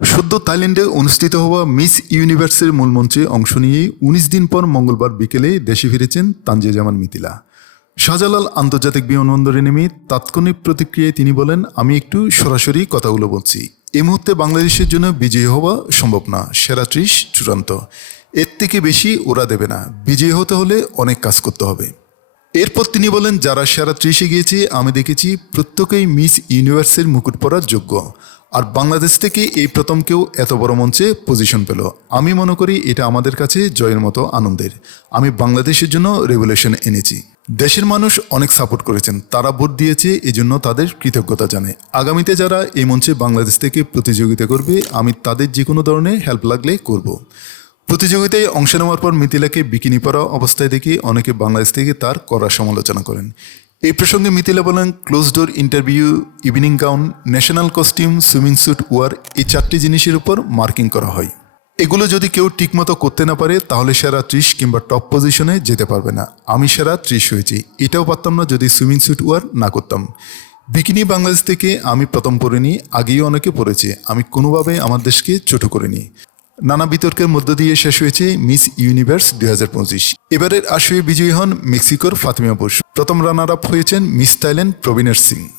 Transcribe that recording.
সদ্য থাইল্যান্ডে অনুষ্ঠিত হওয়া মিস ইউনিভার্সের মূল মঞ্চে অংশ নিয়ে ১৯ দিন পর মঙ্গলবার বিকেলে দেশে ফিরেছেন তানজিয়া জামান মিথিলা। শাহজালাল আন্তর্জাতিক বিমানবন্দরে নেমে তাৎক্ষণিক প্রতিক্রিয়ায় তিনি বলেন, আমি একটু সরাসরি কথাগুলো বলছি। এই মুহূর্তে বাংলাদেশের জন্য বিজয়ী হওয়া সম্ভব না, সেরা ৩০ চূড়ান্ত, এর থেকে বেশি ওরা দেবে না। বিজয়ী হতে হলে অনেক কাজ করতে হবে। এরপর তিনি বলেন, যারা সেরা ৩০-এ গিয়েছে আমি দেখেছি প্রত্যেকেই মিস ইউনিভার্সের মুকুট পরার যোগ্য, আর বাংলাদেশ থেকে এই প্রথম কেউ এত বড় মঞ্চে পজিশন পেল। আমি মনে করি এটা আমাদের কাছে জয়ের মতো আনন্দের। আমি বাংলাদেশের জন্য রেভলিউশন এনেছি। দেশের মানুষ অনেক সাপোর্ট করেছেন, তারা ভোট দিয়েছে, এজন্য তাদের কৃতজ্ঞতা জানাই। আগামীতে যারা এই মঞ্চে বাংলাদেশ থেকে প্রতিযোগিতা করবে আমি তাদের যে কোনো ধরনের হেল্প লাগলে করব। প্রতিযোগিতায় অংশ নেওয়ার পর মিথিলাকে বিকিনি পরা অবস্থায় দেখে অনেকে বাংলাদেশ থেকে তার কড়া সমালোচনা করেন। এই প্রসঙ্গে মিথিলা বলেন, close door interview, evening gown, national costume, swimming suit wear, এই 4টি জিনিসের উপর মার্কিং করা হয়। এগুলো যদি কেউ ঠিকমতো করতে না পারে তাহলে সেরা 30 কিংবা টপ পজিশনে যেতে পারবে না। আমি সেরা 30 হয়েছি, এটাও পারতাম না যদি সুইমিং স্যুট ওয়ার না করতাম। বিকিনি বাংলাদেশ থেকে আমি প্রথম পরিনি, আগেই অনেকে পড়েছে। আমি কোনোভাবে আমার দেশকে ছোট করিনি। নানা বিতর্কের মধ্য দিয়ে শেষ হয়েছে মিস ইউনিভার্স 2025। এবারের আসরে বিজয়ী হন মেক্সিকোর ফাতিমা বুশ। প্রথম রানার আপ হয়েছেন মিস থাইল্যান্ড প্রবীণের সিং।